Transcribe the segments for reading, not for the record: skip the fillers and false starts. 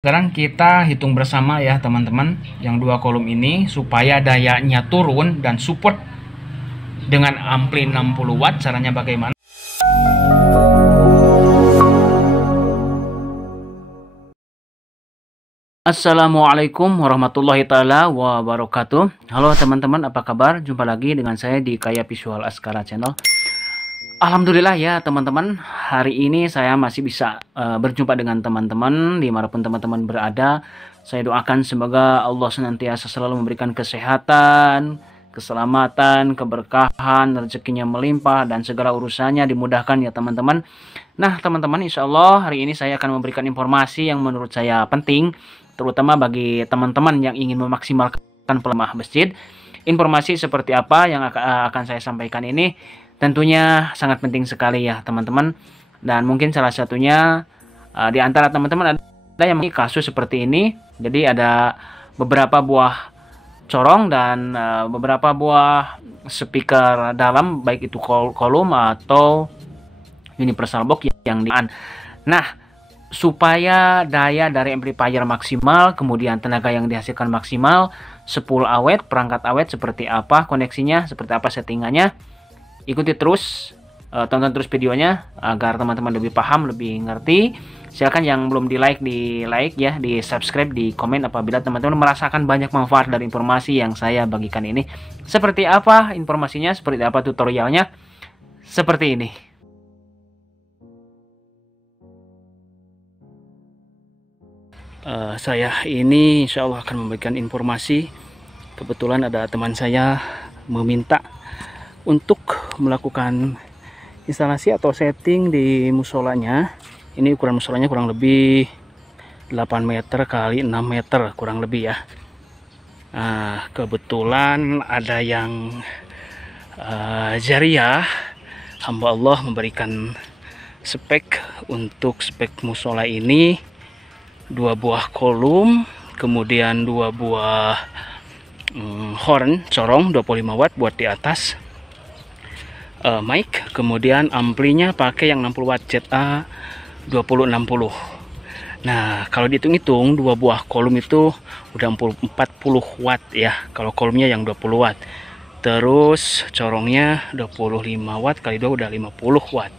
Sekarang kita hitung bersama ya teman-teman, yang dua kolom ini supaya dayanya turun dan support dengan ampli 60 watt. Caranya bagaimana? Assalamualaikum warahmatullahi taala wabarakatuh. Halo teman-teman, apa kabar? Jumpa lagi dengan saya di Kaya Visual Askara Channel. Alhamdulillah ya teman-teman, hari ini saya masih bisa berjumpa dengan teman-teman dimanapun teman-teman berada. Saya doakan semoga Allah senantiasa selalu memberikan kesehatan, keselamatan, keberkahan, rezekinya melimpah, dan segala urusannya dimudahkan ya teman-teman. Nah teman-teman, insya Allah hari ini saya akan memberikan informasi yang menurut saya penting, terutama bagi teman-teman yang ingin memaksimalkan pelemah masjid. Informasi seperti apa yang akan saya sampaikan ini tentunya sangat penting sekali ya teman-teman. Dan mungkin salah satunya di antara teman-teman ada yang memiliki kasus seperti ini. Jadi ada beberapa buah corong dan beberapa buah speaker dalam, baik itu kolom atau universal box yang di. Nah, supaya daya dari amplifier maksimal, kemudian tenaga yang dihasilkan maksimal, 10 awet, perangkat awet seperti apa koneksinya, seperti apa settingannya, ikuti terus, tonton terus videonya agar teman-teman lebih paham, lebih ngerti. Silakan yang belum di like ya, di subscribe, di komen apabila teman-teman merasakan banyak manfaat dari informasi yang saya bagikan ini. Seperti apa informasinya, seperti apa tutorialnya, seperti ini. Saya ini insya Allah akan memberikan informasi. Kebetulan ada teman saya meminta untuk melakukan instalasi atau setting di musolanya. Ini ukuran musolanya kurang lebih 8 meter kali 6 meter kurang lebih ya. Nah, kebetulan ada yang jariah, hamba Allah memberikan spek untuk spek musola ini, 2 buah kolom, kemudian 2 buah horn corong 25 watt buat di atas, mic, kemudian amplinya pakai yang 60 watt ZA 2060. Nah, kalau dihitung-hitung 2 buah kolom itu udah 40 watt ya, kalau kolomnya yang 20 watt. Terus corongnya 25 watt kali 2 udah 50 watt.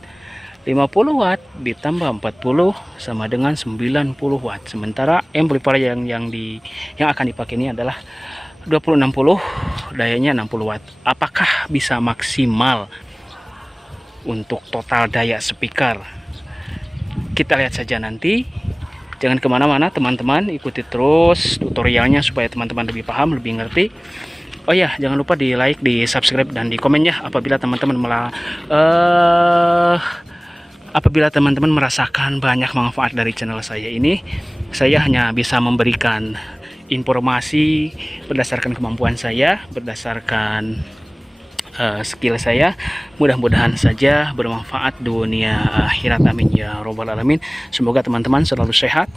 50 watt ditambah 40 sama dengan 90 watt. Sementara amplifier yang akan dipakai ini adalah 2060, dayanya 60 watt. Apakah bisa maksimal untuk total daya speaker? Kita lihat saja nanti. Jangan kemana-mana teman-teman, ikuti terus tutorialnya supaya teman-teman lebih paham, lebih ngerti. Oh ya, jangan lupa di like, di subscribe, dan di komen ya apabila teman-teman merasakan banyak manfaat dari channel saya ini. Saya hanya bisa memberikan informasi berdasarkan kemampuan saya, berdasarkan skill saya. Mudah-mudahan saja bermanfaat dunia akhirat, amin ya robbal alamin. Semoga teman-teman selalu sehat,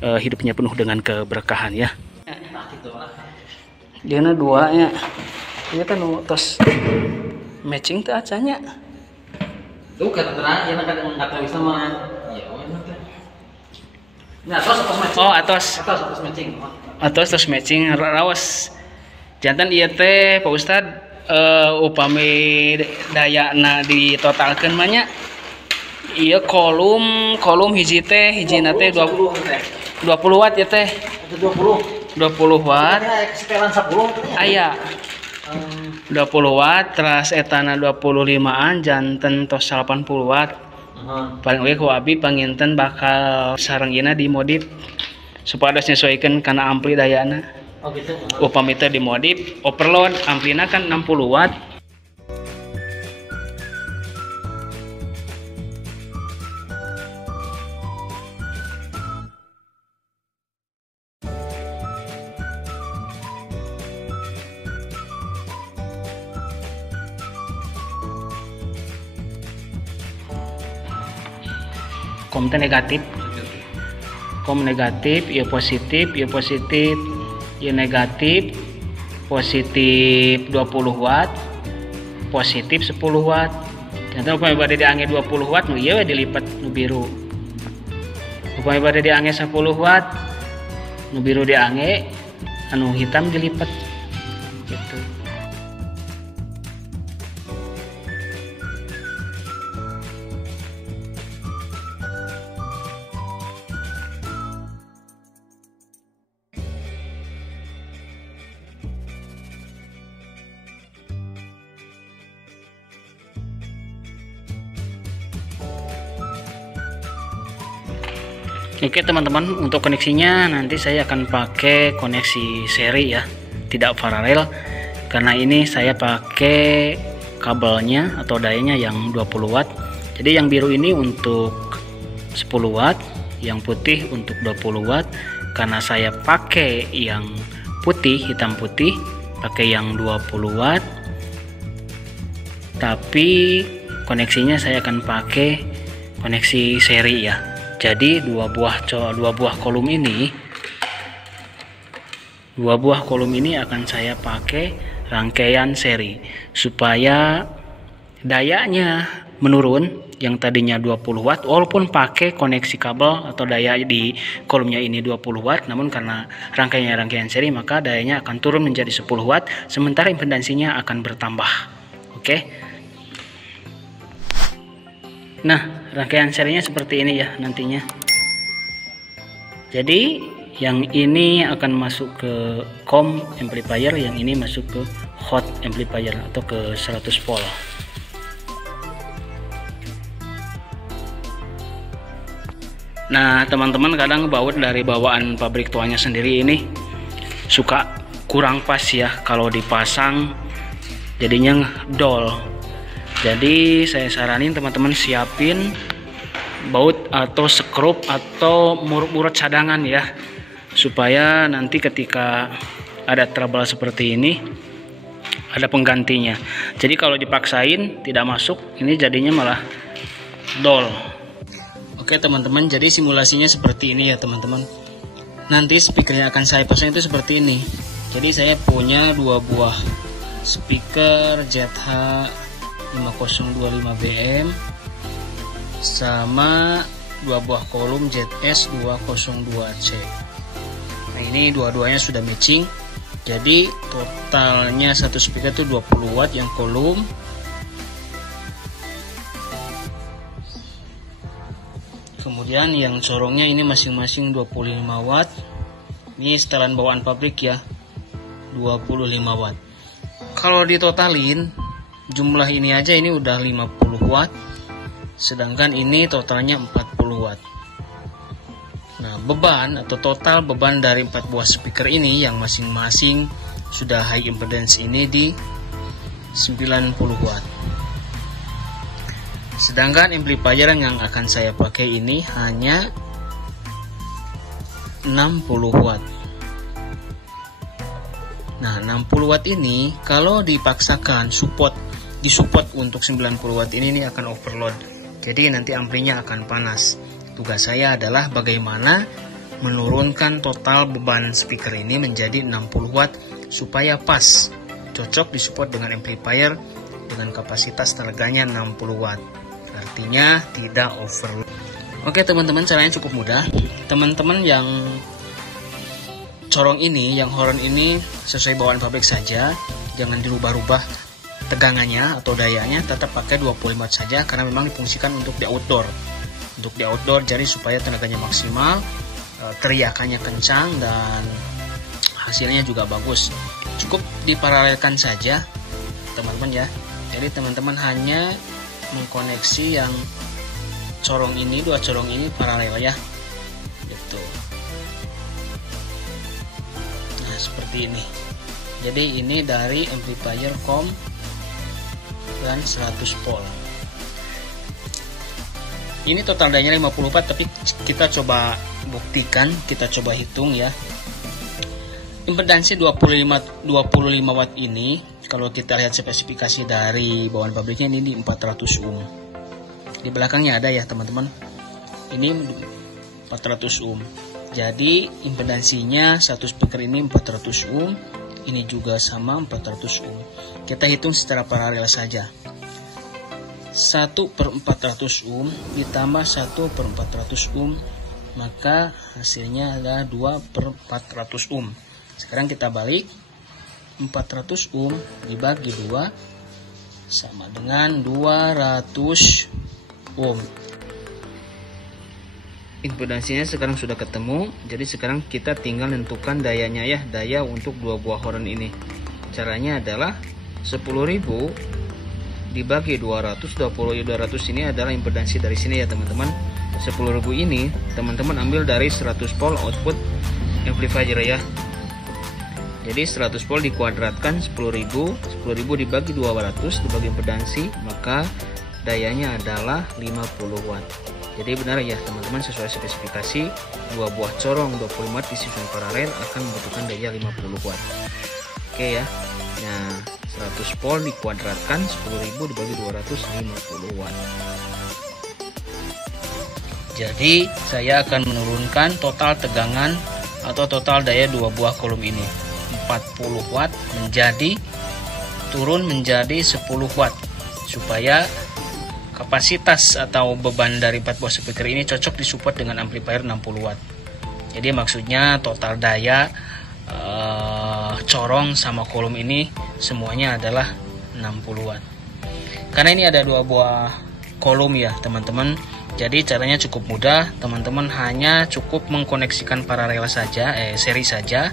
hidupnya penuh dengan keberkahan ya. Dia na dua ya, ini kan tos matching tuh acanya. Tuh kata terang, ya nggak tahu sama. Ya, nah, atos matching. Oh, atos matching. Atos matching rawas. Jantan iya teh Pak Ustad, upami dayana ditotalkeun mah nya. Iya kolom hiji teh, hijina teh 20 watt ya teh. 20 watt. Setelan 10 aya 20 watt, terus etana 25an, janten tos 80 watt. Paling oke ku abi panginten bakal sareng ina dimodif supaya disesuaikan karena ampli dayana. Oh gitu. Upami teh dimodif overload, amplina kan 60 watt. Kom negatif, kom negatif, ya positif, ya negatif, positif 20 watt, positif 10 watt. Jangan upami bade diangge 20 watt, nu ieu we dilipat nu biru. Upami bade diangge 10 watt, nu biru diangge, anu hitam dilipat gitu. Oke teman-teman, untuk koneksinya nanti saya akan pakai koneksi seri ya, tidak paralel, karena ini saya pakai kabelnya atau dayanya yang 20 watt. Jadi yang biru ini untuk 10 watt, yang putih untuk 20 watt. Karena saya pakai yang putih, hitam putih, pakai yang 20 watt, tapi koneksinya saya akan pakai koneksi seri ya. Jadi dua buah kolom ini akan saya pakai rangkaian seri supaya dayanya menurun. Yang tadinya 20 watt walaupun pakai koneksi kabel atau daya di kolomnya ini 20 watt, namun karena rangkaian seri maka dayanya akan turun menjadi 10 watt, sementara impedansinya akan bertambah. Oke. Nah, rangkaian serinya seperti ini ya nantinya. Jadi yang ini akan masuk ke COM amplifier, yang ini masuk ke hot amplifier atau ke 100 volt. Nah teman-teman, kadang baut dari bawaan pabrik tuanya sendiri ini suka kurang pas ya, kalau dipasang jadinya dol. Jadi saya saranin teman-teman siapin baut atau skrup atau murut cadangan ya, supaya nanti ketika ada trouble seperti ini ada penggantinya. Jadi kalau dipaksain tidak masuk, ini jadinya malah dol. Oke teman-teman, jadi simulasinya seperti ini ya teman-teman. Nanti speakernya akan saya pasang itu seperti ini. Jadi saya punya dua buah speaker ZH 5025BM sama dua buah kolom ZS 202C. Nah ini dua-duanya sudah matching. Jadi totalnya satu speaker itu 20 watt yang kolom. Kemudian yang corongnya ini masing-masing 25 watt. Ini setelan bawaan pabrik ya, 25 watt. Kalau ditotalin jumlah ini aja ini udah 50 watt, sedangkan ini totalnya 40 watt. Nah beban atau total beban dari 4 buah speaker ini yang masing-masing sudah high impedance ini di 90 watt. Sedangkan amplifier yang akan saya pakai ini hanya 60 watt. Nah 60 watt ini kalau dipaksakan disupport untuk 90 watt ini akan overload. Jadi nanti amplinya akan panas. Tugas saya adalah bagaimana menurunkan total beban speaker ini menjadi 60 watt supaya pas, cocok disupport dengan amplifier dengan kapasitas tenaganya 60 watt. Artinya tidak overload. Oke teman-teman, caranya cukup mudah. Teman-teman yang corong ini, yang horn ini sesuai bawaan pabrik saja, jangan dirubah-rubah tegangannya atau dayanya, tetap pakai 25 watt saja karena memang difungsikan untuk di outdoor. Untuk di outdoor, jadi supaya tenaganya maksimal, teriakannya kencang dan hasilnya juga bagus. Cukup diparalelkan saja teman-teman ya. Jadi teman-teman hanya mengkoneksi yang corong ini, dua corong ini paralel ya, gitu. Nah seperti ini. Jadi ini dari amplifier COM dan 100 volt. Ini total dayanya 50 watt, tapi kita coba buktikan, kita coba hitung ya. Impedansi 25 watt ini, kalau kita lihat spesifikasi dari bawaan pabriknya ini di 400 ohm. Di belakangnya ada ya teman-teman. Ini 400 ohm. Jadi impedansinya satu speaker ini 400 ohm, ini juga sama 400 ohm. Kita hitung secara paralel saja. 1/400 ohm ditambah 1/400 ohm maka hasilnya adalah 2/400 ohm. Sekarang kita balik, 400 ohm dibagi 2 sama dengan 200 ohm. Impedansinya sekarang sudah ketemu, jadi sekarang kita tinggal tentukan dayanya ya, daya untuk dua buah horn ini. Caranya adalah 10.000 dibagi 200. 200 ini adalah impedansi dari sini ya teman-teman. 10.000 ini teman-teman ambil dari 100 volt output amplifier ya. Jadi 100 volt dikuadratkan 10.000 dibagi 200 dibagi impedansi, maka dayanya adalah 50 watt. Jadi benar ya teman-teman, sesuai spesifikasi dua buah corong 20 watt di susun paralel akan membutuhkan daya 50 watt. Oke ya. Nah, 100 volt dikuadratkan 10.000 dibagi 200, 50 watt. Jadi saya akan menurunkan total tegangan atau total daya dua buah kolom ini 40 watt turun menjadi 10 watt supaya kapasitas atau beban dari 4 buah speaker ini cocok disupport dengan amplifier 60 watt. Jadi maksudnya total daya corong sama kolom ini semuanya adalah 60 watt. Karena ini ada dua buah kolom ya teman-teman. Jadi caranya cukup mudah, teman-teman hanya cukup mengkoneksikan paralel saja, seri saja.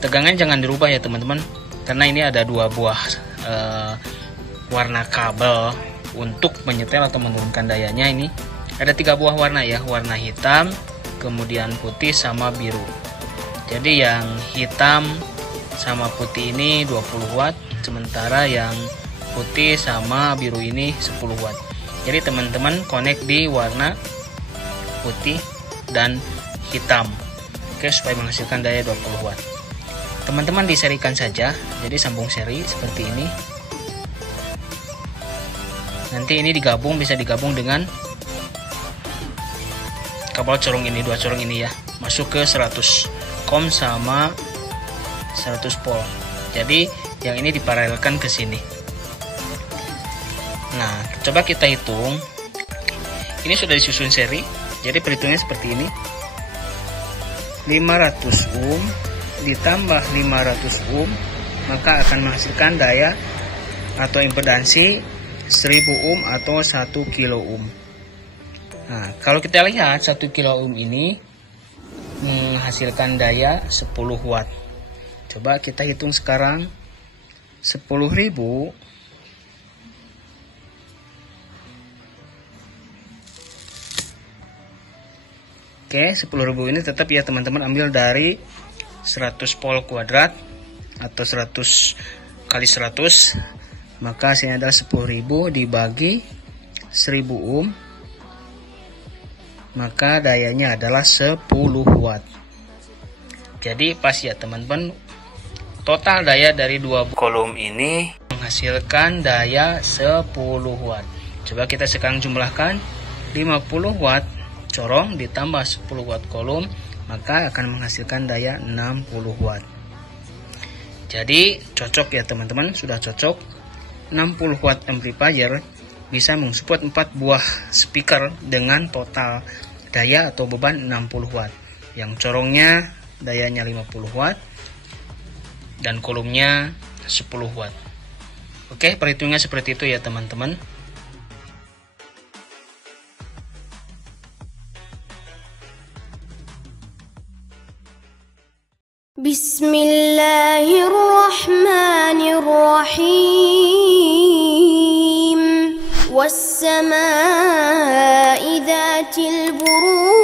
Tegangan jangan dirubah ya teman-teman, karena ini ada dua buah warna kabel untuk menyetel atau menurunkan dayanya. Ini ada 3 buah warna ya, warna hitam, kemudian putih sama biru. Jadi yang hitam sama putih ini 20 watt, sementara yang putih sama biru ini 10 watt. Jadi teman-teman connect di warna putih dan hitam, oke, supaya menghasilkan daya 20 watt. Teman-teman diserikan saja, jadi sambung seri seperti ini. Nanti ini digabung, bisa digabung dengan kabel corong ini, 2 corong ini ya, masuk ke 100 ohm sama 100 volt. Jadi yang ini diparalelkan ke sini. Nah, coba kita hitung. Ini sudah disusun seri, jadi perhitungannya seperti ini. 500 ohm ditambah 500 ohm, maka akan menghasilkan daya atau impedansi 1000 ohm atau 1 kilo ohm. Nah, kalau kita lihat 1 kilo ohm ini menghasilkan daya 10 watt. Coba kita hitung sekarang. 10.000 Oke, 10.000 ini tetap ya teman-teman ambil dari 100 volt kuadrat atau 100 kali 100, maka hasilnya adalah 10.000 dibagi 1000 ohm, maka dayanya adalah 10 watt. Jadi pas ya teman-teman, total daya dari dua kolom ini menghasilkan daya 10 watt. Coba kita sekarang jumlahkan, 50 watt corong ditambah 10 watt kolom, maka akan menghasilkan daya 60 watt. Jadi cocok ya teman-teman, sudah cocok. 60 watt amplifier bisa mensupport 4 buah speaker dengan total daya atau beban 60 watt. Yang corongnya dayanya 50 watt dan kolomnya 10 watt. Oke, perhitungannya seperti itu ya teman-teman. Bismillahirrahmanirrahim. Was-samaa'i dzatil buruj